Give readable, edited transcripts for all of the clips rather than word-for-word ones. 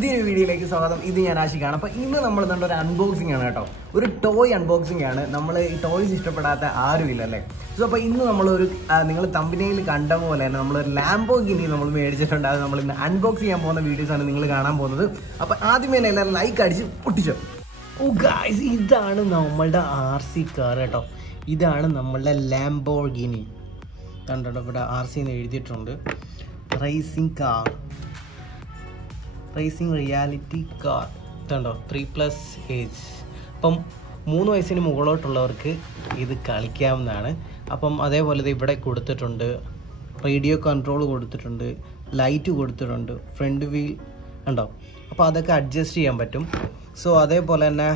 പുതിയൊരു വീഡിയോയിലേക്ക് സ്വാഗതം. ഇത് ഞാൻ ആഷിഖാണ്. അപ്പോൾ ഇന്ന് നമ്മൾ കണ്ട ഒരു അൺബോക്സിംഗ് ആണ് കേട്ടോ. ഒരു ടോയ് അൺബോക്സിംഗ് ആണ്. നമ്മൾ ഈ ടോയ്സ് ഇഷ്ടപ്പെടാത്ത ആരുമില്ല അല്ലേ. സോ അപ്പോൾ ഇന്ന് നമ്മളൊരു നിങ്ങൾ തമ്പനയിൽ കണ്ട പോലെ തന്നെ നമ്മളൊരു ലാംബോർഗിനി നമ്മൾ മേടിച്ചിട്ടുണ്ട്. അത് നമ്മൾ ഇന്ന് അൺബോക്സ് ചെയ്യാൻ പോകുന്ന വീഡിയോസാണ് നിങ്ങൾ കാണാൻ പോകുന്നത്. അപ്പോൾ ആദ്യമേ തന്നെ എല്ലാവരും ലൈക്ക് അടിച്ച് പൊട്ടിച്ചോ. ഓ ഗായ്സ്, ഇതാണ് നമ്മളുടെ RC കാർ കേട്ടോ. ഇതാണ് നമ്മളുടെ ലാംബോർഗിനി. കണ്ടോ, ഇവിടെ RC എന്ന് എഴുതിയിട്ടുണ്ട്. Racing car, racing reality car. ഇതുണ്ടോ, 3+ ഏജ്. അപ്പം 3 വയസ്സിന് മുകളിലോട്ടുള്ളവർക്ക് ഇത് കളിക്കാവുന്നതാണ്. അപ്പം അതേപോലെ ഇവിടെ കൊടുത്തിട്ടുണ്ട്, റേഡിയോ കൺട്രോൾ കൊടുത്തിട്ടുണ്ട്, ലൈറ്റ് കൊടുത്തിട്ടുണ്ട്, ഫ്രണ്ട് വീൽ ഉണ്ടോ. അപ്പോൾ അതൊക്കെ അഡ്ജസ്റ്റ് ചെയ്യാൻ പറ്റും. സോ അതേപോലെ തന്നെ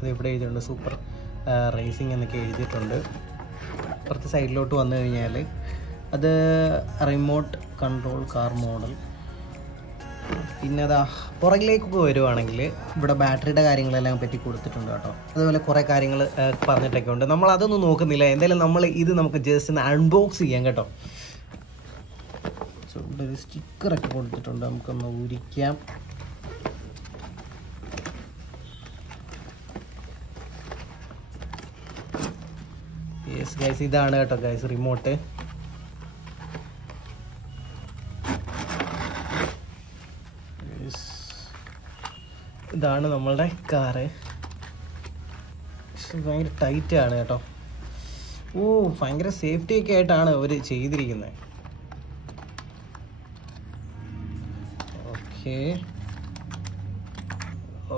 ഇതിവിടെ എഴുതിയിട്ടുണ്ട് സൂപ്പർ റേസിംഗ് എന്നൊക്കെ എഴുതിയിട്ടുണ്ട്. അപ്പുറത്തെ സൈഡിലോട്ട് വന്നു കഴിഞ്ഞാൽ അത് റിമോട്ട് കൺട്രോൾ കാർ മോഡൽ. പിന്നെ അതാ പുറകിലേക്കൊക്കെ വരുവാണെങ്കിൽ ഇവിടെ ബാറ്ററിയുടെ കാര്യങ്ങളെല്ലാം പറ്റി കൊടുത്തിട്ടുണ്ട് കേട്ടോ. അതുപോലെ കുറേ കാര്യങ്ങൾ പറഞ്ഞിട്ടൊക്കെ ഉണ്ട്. നമ്മൾ അതൊന്നും നോക്കുന്നില്ല. എന്തായാലും നമുക്ക് ജസ്റ്റ് ഒന്ന് അൺബോക്സ് ചെയ്യാം കേട്ടോ. സോ ഇവിടെ ഒരു സ്റ്റിക്കറൊക്കെ കൊടുത്തിട്ടുണ്ട്, നമുക്കൊന്ന് ഊരിക്കാം. യെസ് ഗൈസ്, ഇതാണ് കേട്ടോ ഗൈസ് റിമോട്ട്. ഇതാണ് നമ്മളുടെ കാറ്. ഭയങ്കര ടൈറ്റാണ് കേട്ടോ. ഓ, ഭയങ്കര സേഫ്റ്റി ഒക്കെ ആയിട്ടാണ് അവർ ചെയ്തിരിക്കുന്നത്. Okay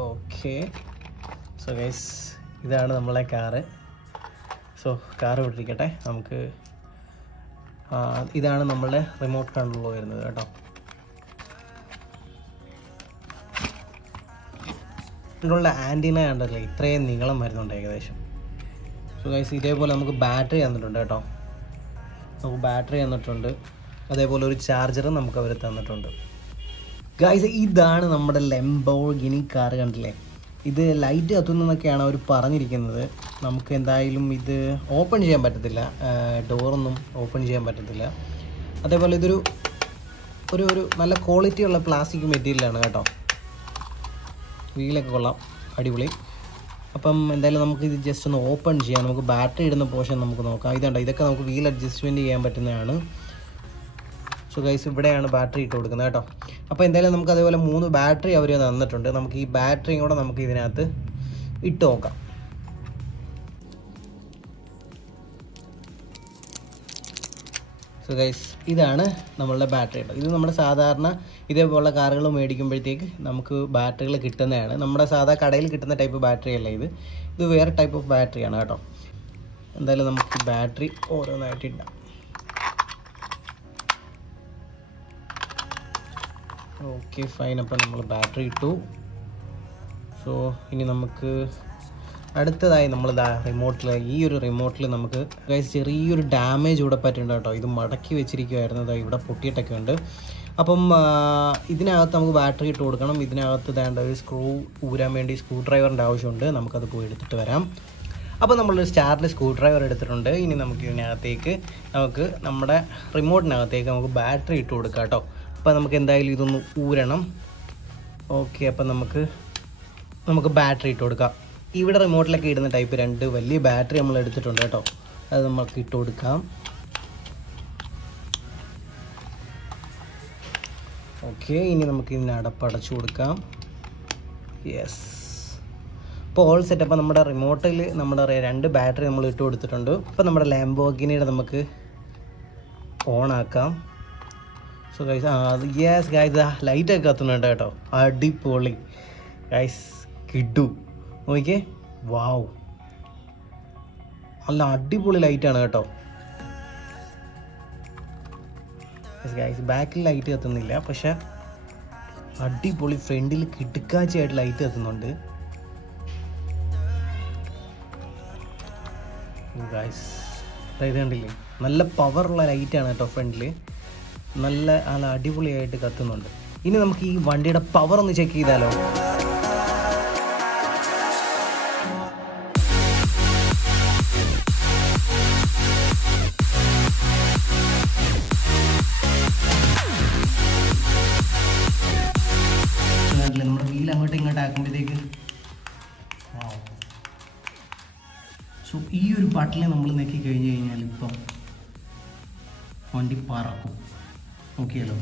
okay. സോ ഗൈസ്, ഇതാണ് നമ്മളെ കാറ്. So car വിട്ടിരിക്കട്ടെ. നമുക്ക് ഇതാണ് നമ്മളുടെ റിമോട്ട് കൺട്രോൾ വരുന്നത് കേട്ടോ. ഇതിലുള്ള ആൻറ്റിന കണ്ടല്ലേ, ഇത്രയും നീളം വരുന്നുണ്ട് ഏകദേശം. സോ ഗൈസ്, ഇതേപോലെ നമുക്ക് ബാറ്ററി തന്നിട്ടുണ്ട് കേട്ടോ. നമുക്ക് ബാറ്ററി തന്നിട്ടുണ്ട്, അതേപോലെ ഒരു ചാർജറും നമുക്ക് അവർ തന്നിട്ടുണ്ട്. ഗൈസ്, ഇതാണ് നമ്മുടെ ലാംബോർഗിനി കാർ. കണ്ടില്ലേ, ഇത് ലൈറ്റ് കത്തുന്നതൊക്കെയാണ് അവർ പറഞ്ഞിരിക്കുന്നത്. നമുക്ക് എന്തായാലും ഇത് ഓപ്പൺ ചെയ്യാൻ പറ്റത്തില്ല, ഡോറൊന്നും ഓപ്പൺ ചെയ്യാൻ പറ്റത്തില്ല. അതേപോലെ ഇതൊരു ഒരു നല്ല ക്വാളിറ്റിയുള്ള പ്ലാസ്റ്റിക് മെറ്റീരിയലാണ് കേട്ടോ. വീലൊക്കെ കൊള്ളാം, അടിപൊളി. അപ്പം എന്തായാലും നമുക്കിത് ജസ്റ്റ് ഒന്ന് ഓപ്പൺ ചെയ്യാം. നമുക്ക് ബാറ്ററി ഇടുന്ന പോർഷൻ നമുക്ക് നോക്കാം. ഇതുണ്ട്, ഇതൊക്കെ നമുക്ക് വീൽ അഡ്ജസ്റ്റ്മെൻറ്റ് ചെയ്യാൻ പറ്റുന്നതാണ്. സോ ഗൈസ്, ഇവിടെയാണ് ബാറ്ററി ഇട്ട് കൊടുക്കുന്നത് കേട്ടോ. അപ്പോൾ എന്തായാലും നമുക്ക് അതേപോലെ 3 ബാറ്ററി അവർ തന്നിട്ടുണ്ട്. നമുക്ക് ഈ ബാറ്ററിയും കൂടെ നമുക്ക് ഇതിനകത്ത് ഇട്ട് നോക്കാം. സോ ഗൈസ്, ഇതാണ് നമ്മളുടെ ബാറ്ററി കേട്ടോ. ഇത് നമ്മുടെ സാധാരണ ഇതേപോലുള്ള കാറുകൾ മേടിക്കുമ്പോഴത്തേക്ക് നമുക്ക് ബാറ്ററികൾ കിട്ടുന്നതാണ്. നമ്മുടെ സാധാ കടയിൽ കിട്ടുന്ന ടൈപ്പ് ബാറ്ററി അല്ല ഇത് വേറെ ടൈപ്പ് ഓഫ് ബാറ്ററിയാണ് കേട്ടോ. എന്തായാലും നമുക്ക് ബാറ്ററി ഓരോന്നായിട്ട് ഇടാം. Okay fine. അപ്പോൾ നമ്മൾ ബാറ്ററി ഇട്ടു. സോ ഇനി നമുക്ക് അടുത്തതായി നമ്മൾ റിമോട്ടിൽ, ഈ ഒരു റിമോട്ടിൽ നമുക്ക് ഗൈസ് ചെറിയൊരു ഡാമേജ് ഇവിടെ പറ്റുന്നുണ്ട് കേട്ടോ. ഇത് മടക്കി വെച്ചിരിക്കുമായിരുന്നു, ഇവിടെ പൊട്ടിയിട്ടൊക്കെ ഉണ്ട്. അപ്പം ഇതിനകത്ത് നമുക്ക് ബാറ്ററി ഇട്ട് കൊടുക്കണം. ഇതിനകത്ത് വേണ്ട ഒരു സ്ക്രൂ ഊരാൻ വേണ്ടി സ്ക്രൂ ഡ്രൈവറിൻ്റെ ആവശ്യമുണ്ട്. നമുക്കത് പോയി എടുത്തിട്ട് വരാം. അപ്പോൾ നമ്മളൊരു സ്റ്റാറിൽ സ്ക്രൂ ഡ്രൈവർ എടുത്തിട്ടുണ്ട്. ഇനി നമുക്ക് ഇതിനകത്തേക്ക് നമ്മുടെ റിമോട്ടിനകത്തേക്ക് നമുക്ക് ബാറ്ററി ഇട്ട് കൊടുക്കാം കേട്ടോ. അപ്പോൾ നമുക്ക് എന്തായാലും ഇതൊന്ന് ഊരണം. ഓക്കെ, അപ്പം നമുക്ക് ബാറ്ററി ഇട്ട് കൊടുക്കാം. ഇവിടെ റിമോട്ടിലൊക്കെ ഇടുന്ന ടൈപ്പ് 2 വലിയ ബാറ്ററി നമ്മൾ എടുത്തിട്ടുണ്ട് കേട്ടോ. അത് നമുക്ക് ഇട്ട് കൊടുക്കാം. ഓക്കെ, ഇനി നമുക്ക് ഇതിന് അടപ്പടച്ചു കൊടുക്കാം. യെസ്, ഇപ്പോൾ ഓൾ സെറ്റപ്പ്. നമ്മുടെ റിമോട്ടിൽ നമ്മുടെ 2 ബാറ്ററി നമ്മൾ ഇട്ട് കൊടുത്തിട്ടുണ്ട്. ഇപ്പോൾ നമ്മുടെ ലാംബോർഗിനിയുടെ നമുക്ക് ഓൺ ആക്കാം. സോ ഗൈസ്, യെസ് ഗൈസ്, ലൈറ്റൊക്കെ കത്തുന്നുണ്ട് കേട്ടോ. അടിപൊളി ഗൈസ്, കിഡു നോക്കിക്കേ. വാവ്, നല്ല അടിപൊളി ലൈറ്റാണ് കേട്ടോ. ഗൈസ്, ബാക്കിൽ ലൈറ്റ് കത്തുന്നില്ല, പക്ഷെ അടിപൊളി ഫ്രണ്ടിൽ കിടുക്കാച്ചയായിട്ട് ലൈറ്റ് കത്തുന്നുണ്ട് ഗൈസ്. ഇത് കണ്ടില്ലേ, നല്ല പവറുള്ള ലൈറ്റാണ് കേട്ടോ. ഫ്രണ്ടിൽ നല്ല അടിപൊളിയായിട്ട് കത്തുന്നുണ്ട്. ഇനി നമുക്ക് ഈ വണ്ടിയുടെ പവർ ഒന്ന് ചെക്ക് ചെയ്താലോ. സോ ഈ ഒരു ബട്ടണിൽ നമ്മൾ നെക്കി കഴിഞ്ഞ് കഴിഞ്ഞാൽ ഇപ്പം വണ്ടി പറക്കും. നോക്കിയാലോ.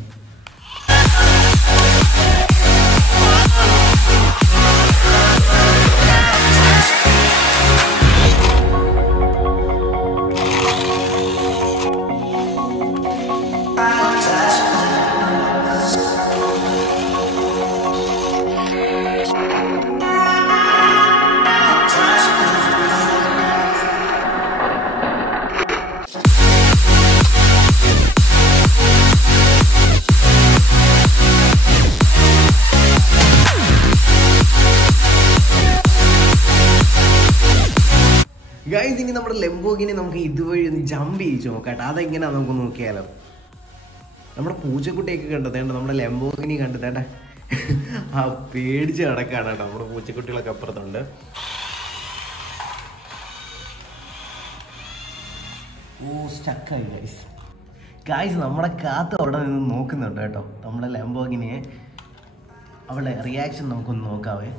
ഗൈസ്, ഇനി നമ്മുടെ ലംബോർഗിനി നമുക്ക് ഇതുവഴി ഒന്ന് ജമ്പ് ചെയ്യിച്ചു നോക്കാട്ടെ. അതെങ്ങനെയാ നമുക്ക് നോക്കിയാലോ. നമ്മുടെ പൂച്ചക്കുട്ടിയൊക്കെ കണ്ടതേണ്ട, നമ്മുടെ ലംബോർഗിനി കണ്ടതേണ്ട ആ പേടിച്ച് കിടക്കാണ് കേട്ടോ. നമ്മുടെ പൂച്ചക്കുട്ടികളൊക്കെ അപ്പുറത്തുണ്ട്. ഓ സ്റ്റക്കായി ഗൈസ്. ഗൈസ്, നമ്മുടെ കാത്ത് അവിടെ നിന്ന് നോക്കുന്നുണ്ട് കേട്ടോ നമ്മുടെ ലംബോർഗിനിയെ. അവളുടെ റിയാക്ഷൻ നമുക്കൊന്ന് നോക്കാവേ.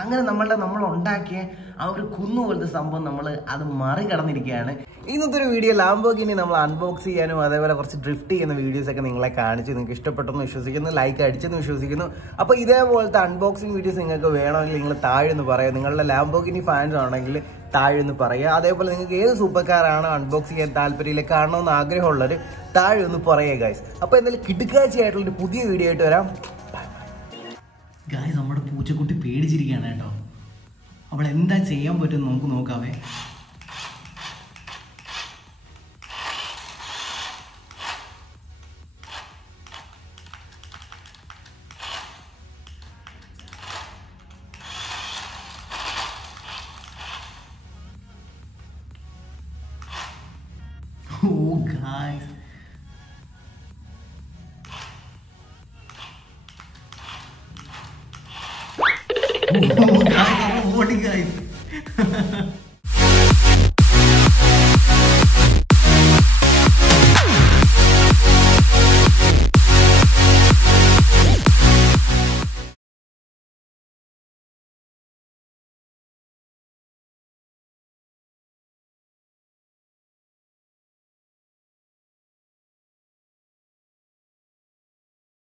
അങ്ങനെ നമ്മൾ ഉണ്ടാക്കിയ ആ ഒരു കുന്നുപോലത്തെ സംഭവം നമ്മൾ അത് മറികടന്നിരിക്കുകയാണ്. ഇന്നത്തെ ഒരു വീഡിയോ ലാംബോർഗിനി നമ്മൾ അൺബോക്സ് ചെയ്യാനും അതേപോലെ കുറച്ച് ഡ്രിഫ്റ്റ് ചെയ്യുന്ന വീഡിയോസ് ഒക്കെ നിങ്ങളെ കാണിച്ചു. നിങ്ങൾക്ക് ഇഷ്ടപ്പെട്ടെന്ന് വിശ്വസിക്കുന്നു, ലൈക്ക് അടിച്ചെന്ന് വിശ്വസിക്കുന്നു. അപ്പോൾ ഇതേപോലത്തെ അൺബോക്സിങ് വീഡിയോസ് നിങ്ങൾക്ക് വേണമെങ്കിൽ നിങ്ങൾ താഴെ ഒന്ന് പറയുക. നിങ്ങളുടെ ലാംബോർഗിനി ഫാൻസ് ആണെങ്കിൽ താഴെ ഒന്ന് പറയുക. അതേപോലെ നിങ്ങൾക്ക് ഏത് സൂപ്പർ കാറാണോ അൺബോക്സ് ചെയ്യാൻ താല്പര്യമില്ല, കാണണമെന്ന് ആഗ്രഹമുള്ളവർ താഴെ ഒന്ന് പറയുക ഗൈസ്. അപ്പോൾ എന്തായാലും കിടുക്കാഴ്ചയായിട്ടുള്ളൊരു പുതിയ വീഡിയോ ആയിട്ട് വരാം. ഗായ്സ്, നമ്മുടെ പൂച്ചക്കുട്ടി പേടിച്ചിരിക്കുകയാണ് കേട്ടോ. അവൾ എന്താ ചെയ്യാൻ പറ്റുമെന്ന് നമുക്ക് നോക്കാവേ. ഓ guys, oh guys, I'm voting guys.